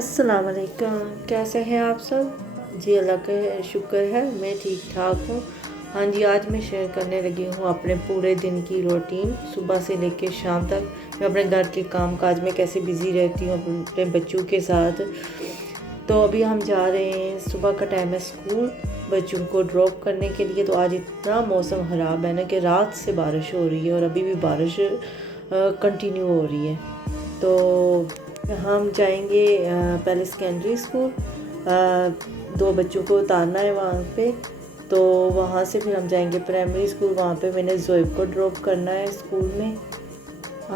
अस्सलाम वालेकुम। कैसे हैं आप सब? जी अल्लाह का शुक्र है मैं ठीक ठाक हूँ। हाँ जी, आज मैं शेयर करने लगी हूँ अपने पूरे दिन की रूटीन, सुबह से लेकर शाम तक मैं अपने घर के काम काज में कैसे बिज़ी रहती हूँ अपने बच्चों के साथ। तो अभी हम जा रहे हैं, सुबह का टाइम है स्कूल, बच्चों को ड्रॉप करने के लिए। तो आज इतना मौसम ख़राब है ना कि रात से बारिश हो रही है और अभी भी बारिश कंटिन्यू हो रही है। तो हम जाएंगे पहले सेकेंडरी स्कूल, दो बच्चों को उतारना है वहाँ पे। तो वहाँ से फिर हम जाएंगे प्राइमरी स्कूल, वहाँ पे मैंने ज़ोएब को ड्रॉप करना है स्कूल में।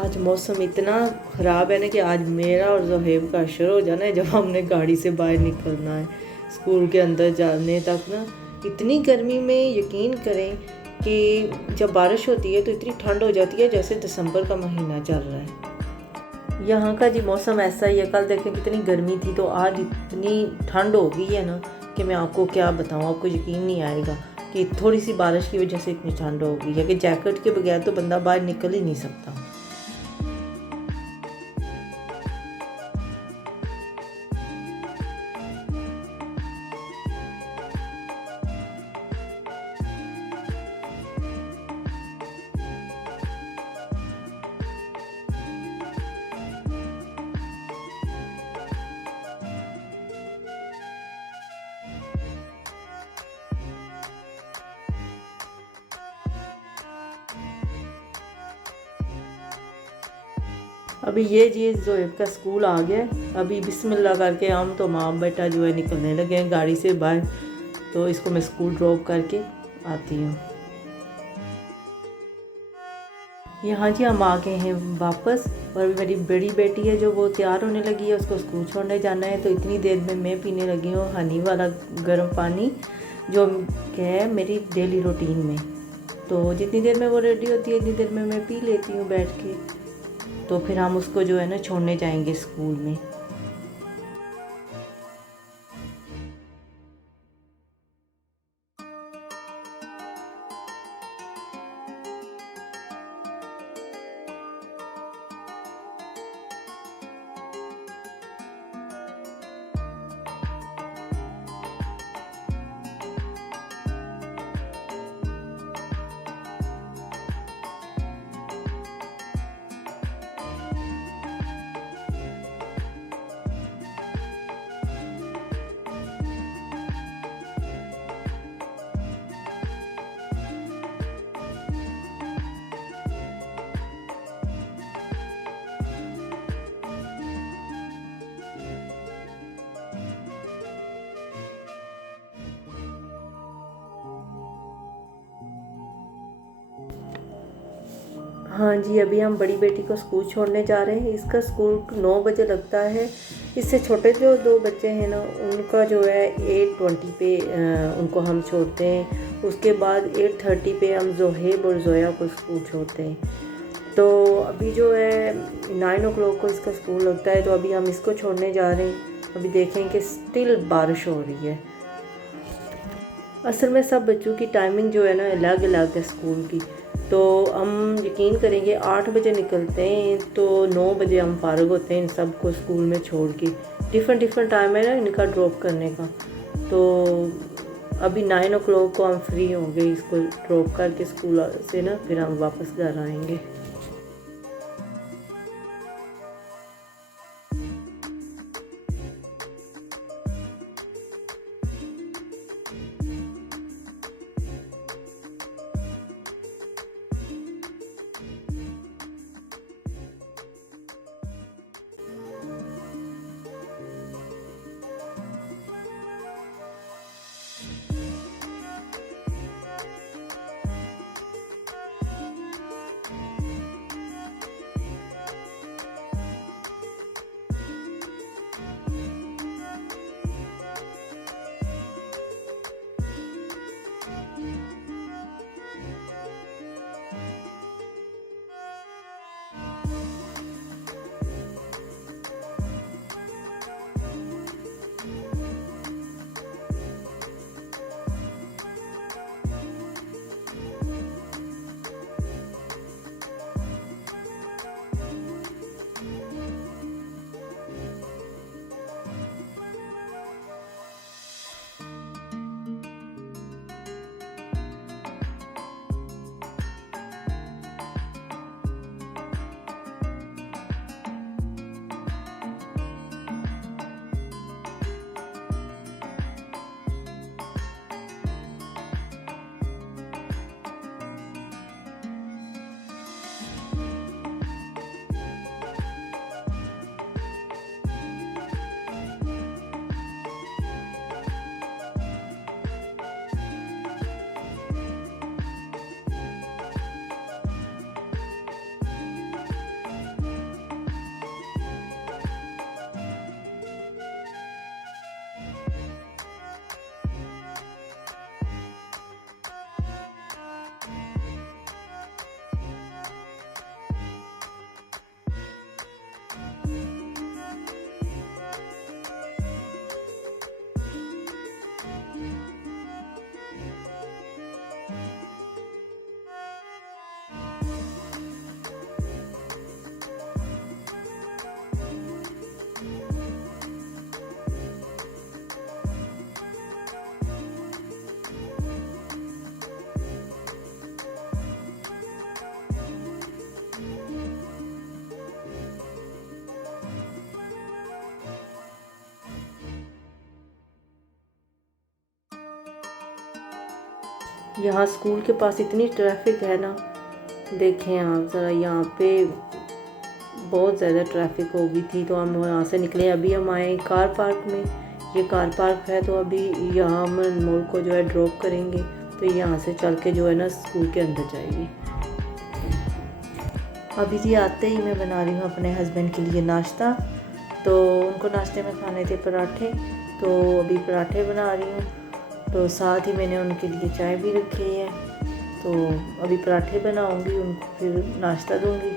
आज मौसम इतना ख़राब है ना कि आज मेरा और ज़ोहेब का अशर हो जाना है जब हमने गाड़ी से बाहर निकलना है स्कूल के अंदर जाने तक ना। इतनी गर्मी में यकीन करें कि जब बारिश होती है तो इतनी ठंड हो जाती है जैसे दिसंबर का महीना चल रहा है। यहाँ का जी मौसम ऐसा ही है। कल देखें कितनी गर्मी थी, तो आज इतनी ठंड हो गई है ना कि मैं आपको क्या बताऊँ, आपको यकीन नहीं आएगा कि थोड़ी सी बारिश की वजह से इतनी ठंड हो गई है कि जैकेट के बगैर तो बंदा बाहर निकल ही नहीं सकता। अभी ये जी ज़ोएब का स्कूल आ गया। अभी बिस्मिल्लाह करके हम तो माँ बेटा जो है निकलने लगे हैं गाड़ी से बाहर। तो इसको मैं स्कूल ड्रॉप करके आती हूँ। यहाँ जी हम आ गए हैं वापस। और अभी मेरी बड़ी बेटी है जो वो तैयार होने लगी है, उसको स्कूल छोड़ने जाना है। तो इतनी देर में मैं पीने लगी हूँ हनी वाला गर्म पानी, जो है मेरी डेली रूटीन में। तो जितनी देर में वो रेडी होती है इतनी देर में मैं पी लेती हूँ बैठ के। तो फिर हम उसको जो है ना छोड़ने जाएंगे स्कूल में। हाँ जी, अभी हम बड़ी बेटी को स्कूल छोड़ने जा रहे हैं। इसका स्कूल 9 बजे लगता है। इससे छोटे जो दो बच्चे हैं ना उनका जो है 8:20 पे उनको हम छोड़ते हैं। उसके बाद 8:30 पे हम ज़ोहेब और ज़ोया को स्कूल छोड़ते हैं। तो अभी जो है 9 o'clock को इसका स्कूल लगता है। तो अभी हम इसको छोड़ने जा रहे हैं। अभी देखें कि स्टिल बारिश हो रही है। असल में सब बच्चों की टाइमिंग जो है ना अलग अलग है स्कूल की। तो हम यकीन करेंगे 8 बजे निकलते हैं तो 9 बजे हम फारग होते हैं इन सबको स्कूल में छोड़ के। डिफरेंट टाइम है ना इनका ड्रॉप करने का। तो अभी 9 o'clock को हम फ्री होंगे इसको ड्रॉप करके स्कूल से ना, फिर हम वापस घर आएंगे। यहाँ स्कूल के पास इतनी ट्रैफिक है ना, देखें आप ज़रा, यहाँ पे बहुत ज़्यादा ट्रैफिक हो गई थी। तो हम यहाँ से निकले, अभी हम आए कार पार्क में। ये कार पार्क है, तो अभी यहाँ हम अनमोल को जो है ड्रॉप करेंगे, तो यहाँ से चल के जो है ना स्कूल के अंदर जाएगी। अभी जी आते ही मैं बना रही हूँ अपने हस्बैंड के लिए नाश्ता। तो उनको नाश्ते में खाने थे पराठे, तो अभी पराठे बना रही हूँ। तो साथ ही मैंने उनके लिए चाय भी रखी है, तो अभी पराठे बनाऊँगी, उनको फिर नाश्ता दूँगी।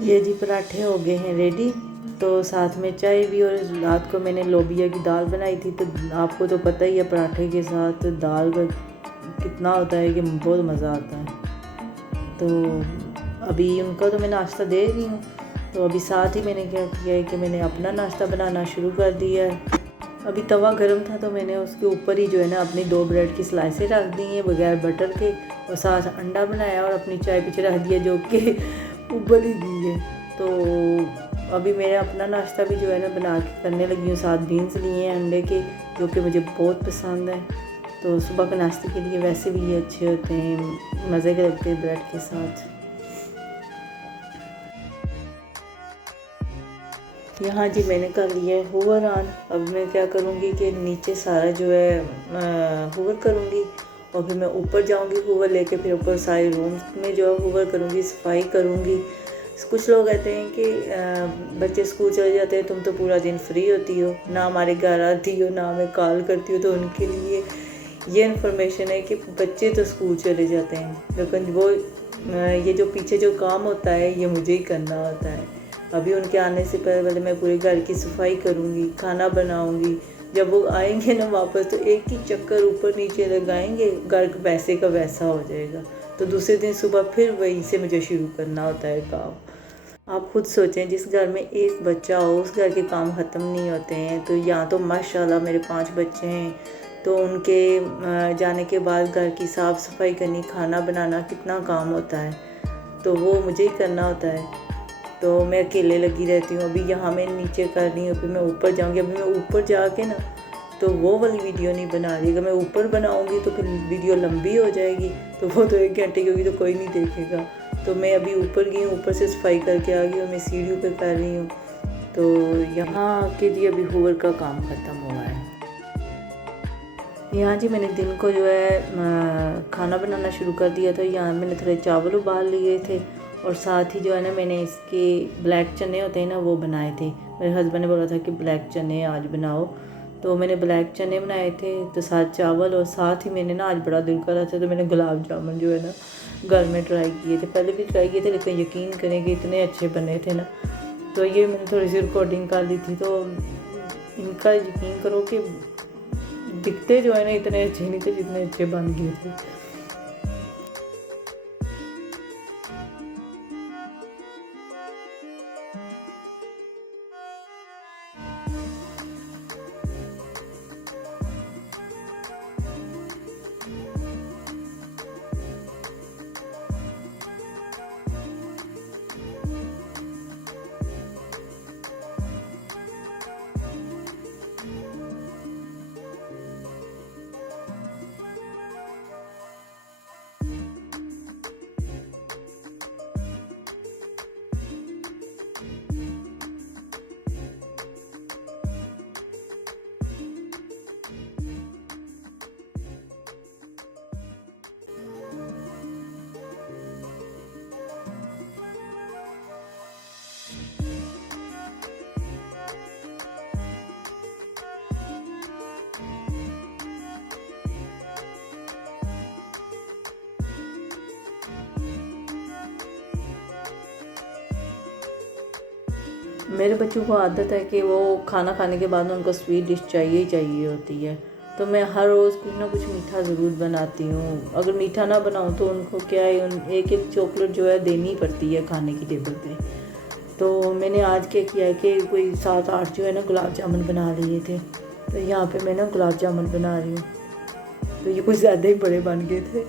ये जी पराठे हो गए हैं रेडी, तो साथ में चाय भी। और रात को मैंने लोबिया की दाल बनाई थी, तो आपको तो पता ही है पराठे के साथ दाल का कितना होता है कि बहुत मज़ा आता है। तो अभी उनको तो मैं नाश्ता दे रही हूँ, तो अभी साथ ही मैंने क्या किया है कि मैंने अपना नाश्ता बनाना शुरू कर दिया है। अभी तवा गर्म था, तो मैंने उसके ऊपर ही जो है ना अपनी 2 ब्रेड की स्लाइसें रख दी हैं बगैर बटर के, और साथ अंडा बनाया और अपनी चाय पीछे रख दिया, जो कि उबल ही गई है। तो अभी मेरा अपना नाश्ता भी जो है ना बना के करने लगी हूँ। साथ बीन्स लिए हैं अंडे के, जो कि मुझे बहुत पसंद है। तो सुबह के नाश्ते के लिए वैसे भी ये अच्छे होते हैं, मज़े के लगते हैं ब्रेड के साथ। यहाँ जी मैंने कर लिया है हूवर ऑन। अब मैं क्या करूँगी कि नीचे सारा जो है हूवर करूँगी, और फिर मैं ऊपर जाऊँगी हूवर लेके, फिर ऊपर सारे रूम्स में जो है हूवर करूँगी, सफाई करूँगी। कुछ लोग कहते हैं कि बच्चे स्कूल चले जाते हैं, तुम तो पूरा दिन फ्री होती हो, ना हमारे घर आती हो, ना हमें कॉल करती हो। तो उनके लिए ये इन्फॉर्मेशन है कि बच्चे तो स्कूल चले जाते हैं, लेकिन वो ये जो पीछे जो काम होता है ये मुझे ही करना होता है। अभी उनके आने से पहले मैं पूरे घर की सफाई करूँगी, खाना बनाऊँगी। जब वो आएंगे ना वापस, तो एक ही चक्कर ऊपर नीचे लगाएंगे, घर वैसे का वैसा हो जाएगा। तो दूसरे दिन सुबह फिर वहीं से मुझे शुरू करना होता है काम। आप खुद सोचें, जिस घर में एक बच्चा हो उस घर के काम ख़त्म नहीं होते हैं। तो यहाँ तो माशाल्लाह मेरे 5 बच्चे हैं, तो उनके जाने के बाद घर की साफ़ सफाई करनी, खाना बनाना, कितना काम होता है, तो वो मुझे ही करना होता है। तो मैं अकेले लगी रहती हूँ। अभी यहाँ मैं नीचे कर रही हूँ, फिर मैं ऊपर जाऊँगी। अभी मैं ऊपर जाके ना तो वो वाली वीडियो नहीं बना रही। अगर मैं ऊपर बनाऊँगी तो फिर वीडियो लंबी हो जाएगी, तो वो तो 1 घंटे की होगी तो कोई नहीं देखेगा। तो मैं अभी ऊपर गई हूँ, ऊपर से सफाई करके आ गई हूँ, मैं सीढ़ियों पर कर रही हूँ। तो यहाँ के जी अभी हूवर का काम ख़त्म हुआ है। यहाँ जी मैंने दिन को जो है खाना बनाना शुरू कर दिया था। यहाँ मैंने थोड़े चावल उबाल लिए थे और साथ ही जो है ना मैंने इसके ब्लैक चने होते हैं ना वो बनाए थे। मेरे हस्बैंड ने बोला था कि ब्लैक चने आज बनाओ, तो मैंने ब्लैक चने बनाए थे तो साथ चावल, और साथ ही मैंने ना आज बड़ा दिल कर रहा था तो मैंने गुलाब जामुन जो है ना घर में ट्राई किए थे। पहले भी ट्राई किए थे लेकिन यकीन करें कि इतने अच्छे बने थे ना, तो ये मैंने थोड़ी सी रिकॉर्डिंग कर ली थी। तो इनका यकीन करो कि दिखते जो है ना इतने अच्छे नहीं थे जितने अच्छे बन गए थे। मेरे बच्चों को आदत है कि वो खाना खाने के बाद उनको स्वीट डिश चाहिए ही चाहिए होती है, तो मैं हर रोज़ कुछ ना कुछ मीठा ज़रूर बनाती हूँ। अगर मीठा ना बनाऊँ तो उनको क्या है, एक एक चॉकलेट जो है देनी पड़ती है खाने की टेबल पे। तो मैंने आज क्या किया है कि कोई 7-8 जो है ना गुलाब जामुन बना लिए थे, तो यहाँ पे मैं ना गुलाब जामुन बना रही हूँ। तो ये कुछ ज़्यादा ही बड़े बन गए थे,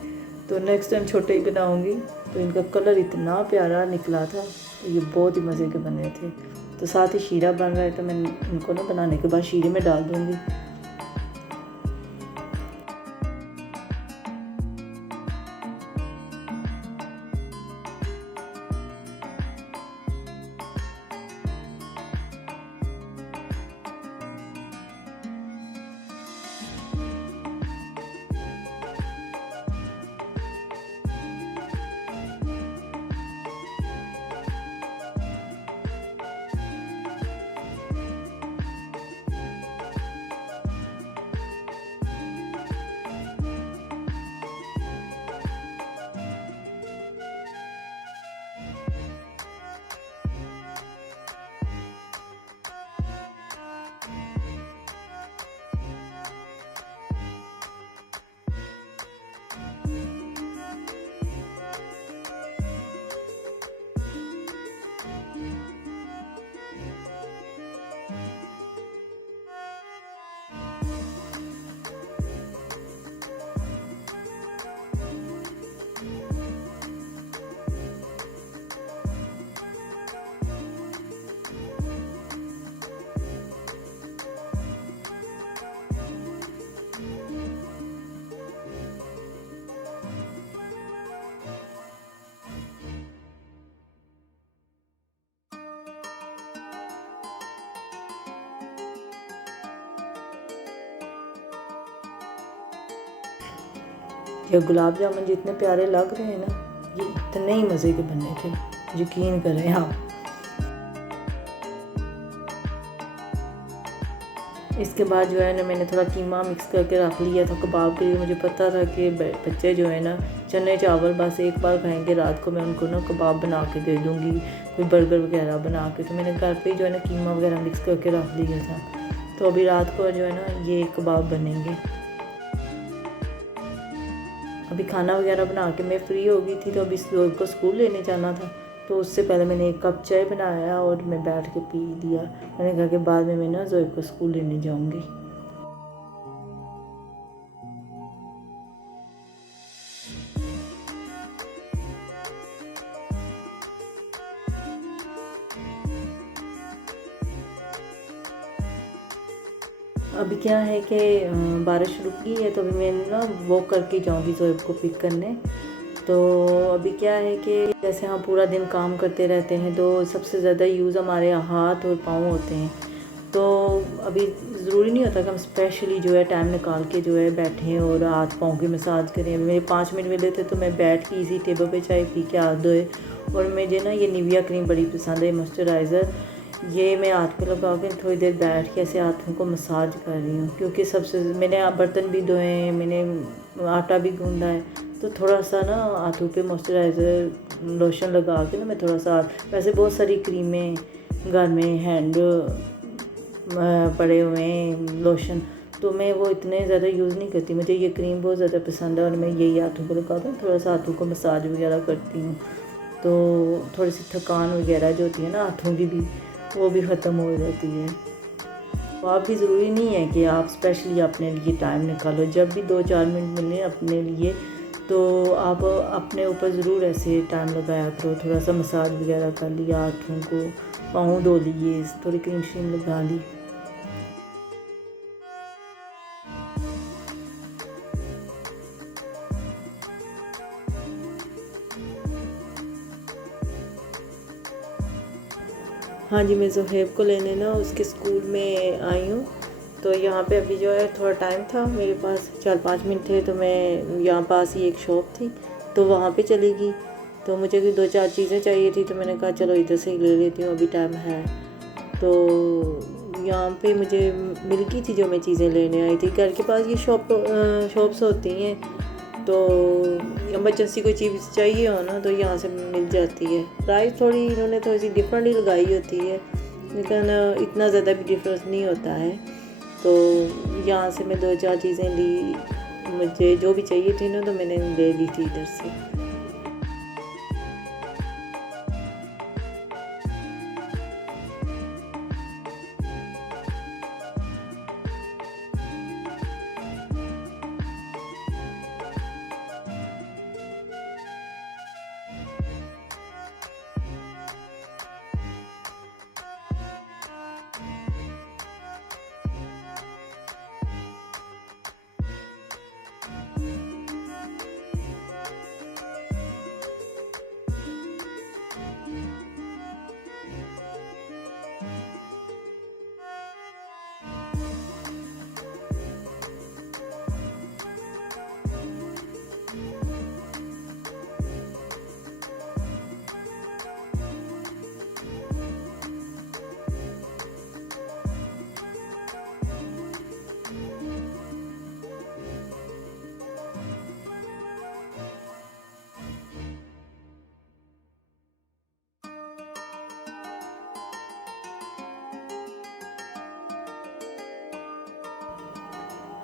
तो नेक्स्ट टाइम छोटे ही बनाऊँगी। तो इनका कलर इतना प्यारा निकला था, तो ये बहुत ही मज़े के बने थे। तो साथ ही शीरा बन रहा है, तो मैं इनको ना बनाने के बाद शीरे में डाल दूँगी। ये गुलाब जामुन जितने प्यारे लग रहे हैं ना, ये इतने ही मज़े के बने थे, यकीन करें आप। इसके बाद जो है ना मैंने थोड़ा कीमा मिक्स करके रख लिया था कबाब के लिए। मुझे पता था कि बच्चे जो है ना चने चावल बस एक बार खाएंगे, रात को मैं उनको ना कबाब बना के दे दूँगी, कोई बर्गर वगैरह बना के। तो मैंने घर पे जो है ना कीमा वगैरह मिक्स करके रख लिया था। तो अभी रात को जो है ना ये कबाब बनेंगे। अभी खाना वगैरह बना के मैं फ़्री हो गई थी, तो अभी जोब को स्कूल लेने जाना था। तो उससे पहले मैंने 1 कप चाय बनाया और मैं बैठ के पी लिया। मैंने कहा कि बाद में मैं ना जोब को स्कूल लेने जाऊंगी। अभी क्या है कि बारिश रुकी है, तो अभी मैं ना वॉक करके जाऊंगी ज़ोएब को पिक करने। तो अभी क्या है कि जैसे हम पूरा दिन काम करते रहते हैं तो सबसे ज़्यादा यूज़ हमारे हाथ और पाँव होते हैं। तो अभी ज़रूरी नहीं होता कि हम स्पेशली जो है टाइम निकाल के जो है बैठें और हाथ पाँव की मसाज करें। मेरे 5 मिनट मिले थे तो मैं बैठ के इसी टेबल पे चाय पी के हाथ धोए। और मुझे ना ये निविया क्रीम बड़ी पसंद है, मॉइस्चराइज़र। ये मैं हाथ पे लगा के थोड़ी देर बैठ के ऐसे हाथों को मसाज कर रही हूँ, क्योंकि सबसे मैंने बर्तन भी धोए हैं, मैंने आटा भी गूँधा है। तो थोड़ा सा ना हाथों पे मॉइस्चराइज़र लोशन लगा के ना मैं थोड़ा सा, वैसे बहुत सारी क्रीमें घर में हैंड पड़े हुए हैं लोशन, तो मैं वो इतने ज़्यादा यूज़ नहीं करती। मुझे ये क्रीम बहुत ज़्यादा पसंद है और मैं यही हाथों को लगा कर थोड़ा सा हाथों को मसाज वगैरह करती हूँ। तो थोड़ी सी थकान वगैरह जो होती है ना हाथों की भी, वो भी ख़त्म हो जाती है। तो आप भी ज़रूरी नहीं है कि आप स्पेशली अपने लिए टाइम निकालो। जब भी 2-4 मिनट मिले अपने लिए तो आप अपने ऊपर ज़रूर ऐसे टाइम लगाया करो। थोड़ा सा मसाज वगैरह कर लिया, हाथों को पाँव धो लिए, थोड़ी क्रीम श्रीम लगा ली। हाँ जी, मैं ज़ोहेब को लेने ना उसके स्कूल में आई हूँ। तो यहाँ पे अभी जो है थोड़ा टाइम था मेरे पास, 4-5 मिनट थे, तो मैं यहाँ पास ही एक शॉप थी तो वहाँ पे चली गई। तो मुझे भी 2-4 चीज़ें चाहिए थी, तो मैंने कहा चलो इधर से ही ले लेती हूँ, अभी टाइम है। तो यहाँ पे मुझे मिल गई थी जो मैं चीज़ें लेने आई थी। घर के पास ये शॉप्स होती हैं, तो इमरजेंसी कोई चीज़ चाहिए हो ना तो यहाँ से मिल जाती है। प्राइस थोड़ी इन्होंने थोड़ी सी डिफरेंट ही लगाई होती है, लेकिन इतना ज़्यादा भी डिफरेंस नहीं होता है। तो यहाँ से मैं 2-4 चीज़ें ली, मुझे जो भी चाहिए थी ना तो मैंने ले ली थी इधर से।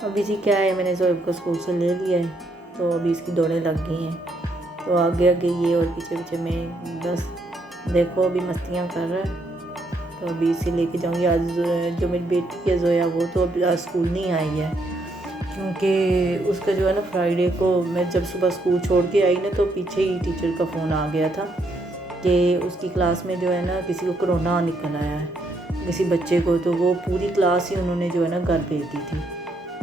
अभी जी क्या है, मैंने ज़ोएब को स्कूल से ले लिया है, तो अभी इसकी दौड़ें लग गई हैं। तो आगे आगे ये और पीछे पीछे मैं, बस देखो अभी मस्तियाँ कर रहा है। तो अभी इसे लेके जाऊँगी। आज जो मेरी बेटी है ज़ोया, वो तो अभी आज स्कूल नहीं आई है, क्योंकि उसका जो है ना फ्राइडे को मैं जब सुबह स्कूल छोड़ के आई ना तो पीछे ही टीचर का फ़ोन आ गया था कि उसकी क्लास में जो है ना किसी को कोरोना निकल आया है, किसी बच्चे को। तो वो पूरी क्लास ही उन्होंने जो है ना घर भेज दी थी।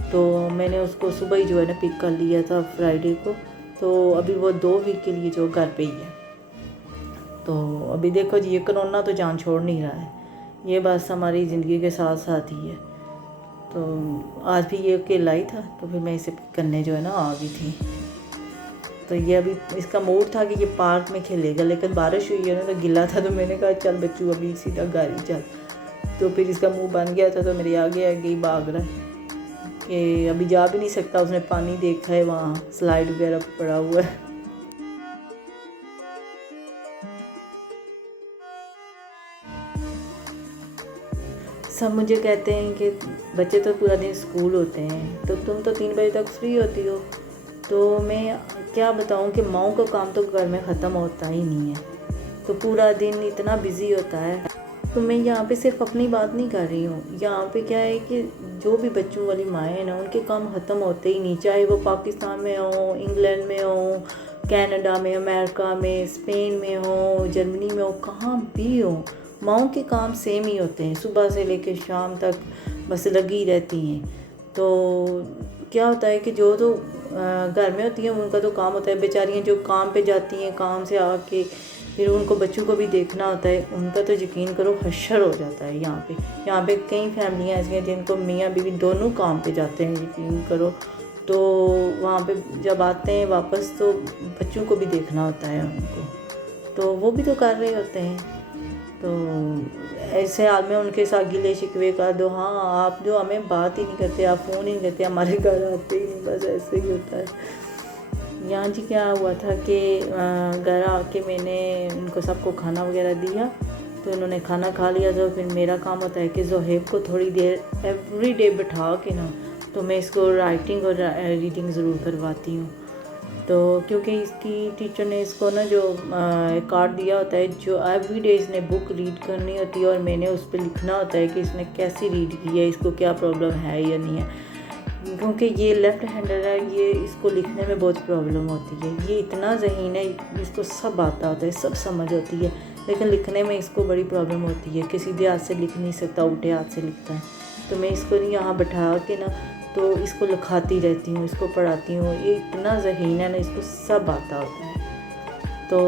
तो मैंने उसको सुबह ही जो है ना पिक कर लिया था फ्राइडे को। तो अभी वो 2 वीक के लिए जो घर पे ही है। तो अभी देखो जी, ये कोरोना तो जान छोड़ नहीं रहा है, ये बस हमारी ज़िंदगी के साथ साथ ही है। तो आज भी ये अकेला ही था, तो फिर मैं इसे पिक करने जो है ना आ गई थी। तो ये अभी इसका मूड था कि ये पार्क में खेलेगा, लेकिन बारिश हुई है ना तो गिला था, तो मैंने कहा चल बच्चू अभी सीधा घर ही चल। तो फिर इसका मुंह बन गया था, तो मेरे आगे आगे ही भाग रहा है कि अभी जा भी नहीं सकता। उसने पानी देखा है, वहाँ स्लाइड वगैरह पड़ा हुआ है। सब मुझे कहते हैं कि बच्चे तो पूरा दिन स्कूल होते हैं, तो तुम तो 3 बजे तक फ्री होती हो। तो मैं क्या बताऊं कि माओं का काम तो घर में ख़त्म होता ही नहीं है, तो पूरा दिन इतना बिज़ी होता है। तो मैं यहाँ पे सिर्फ अपनी बात नहीं कर रही हूँ, यहाँ पे क्या है कि जो भी बच्चों वाली माएँ हैं ना, उनके काम ख़त्म होते ही नहीं, चाहे वो पाकिस्तान में हो, इंग्लैंड में हो, कनाडा में, अमेरिका में, स्पेन में हो, जर्मनी में हो, कहाँ भी हो, माओं के काम सेम ही होते हैं। सुबह से लेकर शाम तक बस लगी रहती हैं। तो क्या होता है कि जो तो घर में होती हैं उनका तो काम होता है, बेचारियाँ जो काम पे जाती हैं, काम से आके फिर उनको बच्चों को भी देखना होता है, उनका तो यकीन करो हश्र हो जाता है। यहाँ पे कई फैमिलियाँ ऐसी हैं जिनको मियाँ बीवी दोनों काम पे जाते हैं, यकीन करो। तो वहाँ पे जब आते हैं वापस तो बच्चों को भी देखना होता है उनको, तो वो भी तो कर रहे होते हैं। तो ऐसे हाल में उनके साथ गिले शिकवे कर दो, हाँ आप जो हमें बात ही नहीं करते, आप फ़ोन ही नहीं करते, हमारे घर आते ही नहीं, बस ऐसे ही होता है। यहाँ जी क्या हुआ था कि घर आके मैंने उनको सबको खाना वगैरह दिया, तो इन्होंने खाना खा लिया। तो फिर मेरा काम होता है कि ज़ोहेब को थोड़ी देर एवरी डे बिठा के ना, तो मैं इसको राइटिंग और रीडिंग ज़रूर करवाती हूँ। तो क्योंकि इसकी टीचर ने इसको ना जो कार्ड दिया होता है, जो एवरी डे इसने बुक रीड करनी होती है और मैंने उस पर लिखना होता है कि इसने कैसी रीड की है, इसको क्या प्रॉब्लम है या नहीं है। क्योंकि ये लेफ़्ट हैंडर है, ये इसको लिखने में बहुत प्रॉब्लम होती है। ये इतना ज़हीन है, इसको सब आता होता है, सब समझ होती है, लेकिन लिखने में इसको बड़ी प्रॉब्लम होती है कि सीधे हाथ से लिख नहीं सकता, उल्टे हाथ से लिखता है। तो मैं इसको यहाँ बैठा के ना तो इसको लिखाती रहती हूँ, इसको पढ़ाती हूँ। ये इतना ज़हीन है ना, इसको सब आता होता है। तो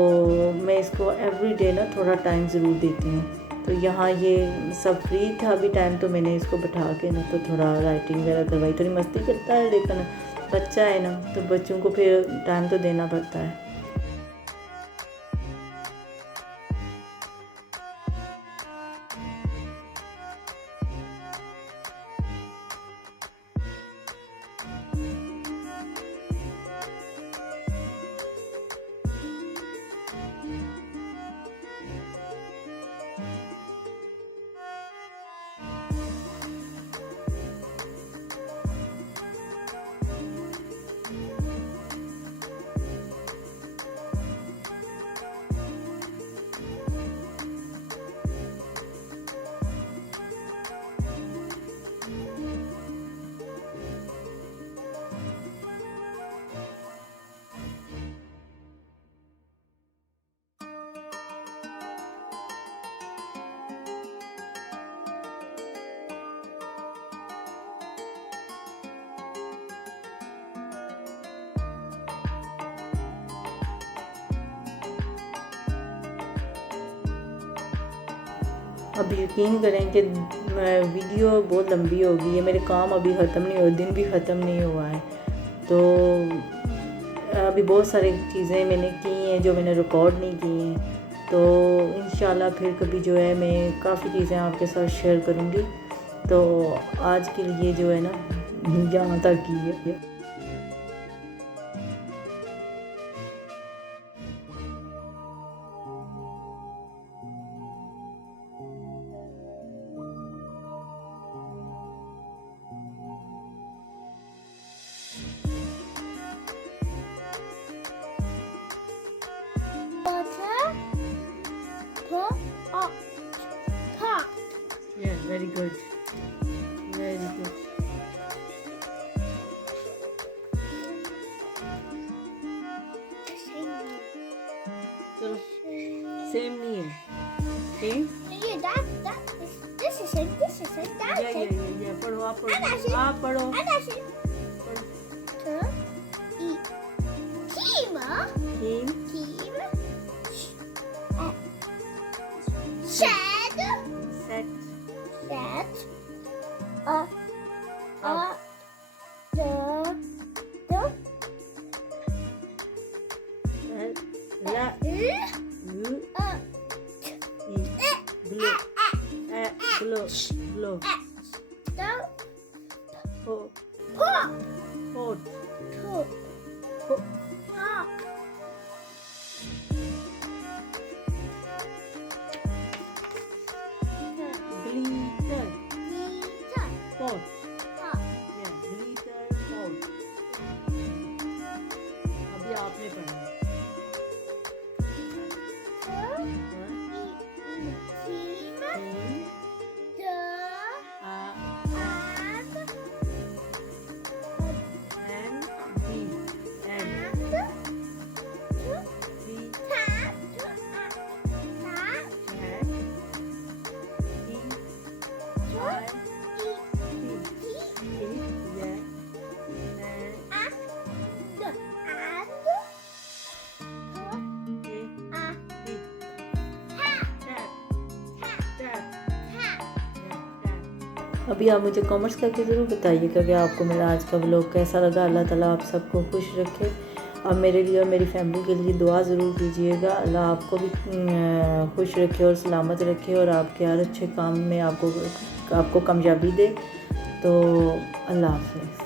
मैं इसको एवरी डे ना थोड़ा टाइम ज़रूर देती हूँ। तो यहाँ ये सब फ्री था अभी टाइम, तो मैंने इसको बैठा के ना तो थोड़ा राइटिंग वगैरह करवाई। थोड़ी मस्ती करता है, लेकिन बच्चा है ना, तो बच्चों को फिर टाइम तो देना पड़ता है। अब यकीन करें कि वीडियो बहुत लंबी हो गई है, मेरे काम अभी ख़त्म नहीं हुए, दिन भी ख़त्म नहीं हुआ है। तो अभी बहुत सारी चीज़ें मैंने की हैं जो मैंने रिकॉर्ड नहीं की हैं। तो इंशाल्लाह फिर कभी जो है मैं काफ़ी चीज़ें आपके साथ शेयर करूँगी। तो आज के लिए जो है ना यहाँ तक ही है। Yeah, very good. Very good. चलो सेम नहीं है, same This is it. That's it. ये पढ़ो, आप पढ़ो, आप पढ़ो। Team. Team. Shed. Set. La. U. E. Glow. Glow. Glow. Pot. Pot. Glitter. Pot. Yeah, glitter pot. अभी आपने पढ़ा है। हाँ? Team. अभी आप मुझे कमेंट्स करके ज़रूर बताइएगा कि आपको मेरा आज का व्लॉग कैसा लगा। अल्लाह ताला आप सबको खुश रखे और मेरे लिए और मेरी फैमिली के लिए दुआ ज़रूर कीजिएगा। अल्लाह आपको भी खुश रखे और सलामत रखे और आपके हर अच्छे काम में आपको कामयाबी दे। तो अल्लाह हाफ़िज़।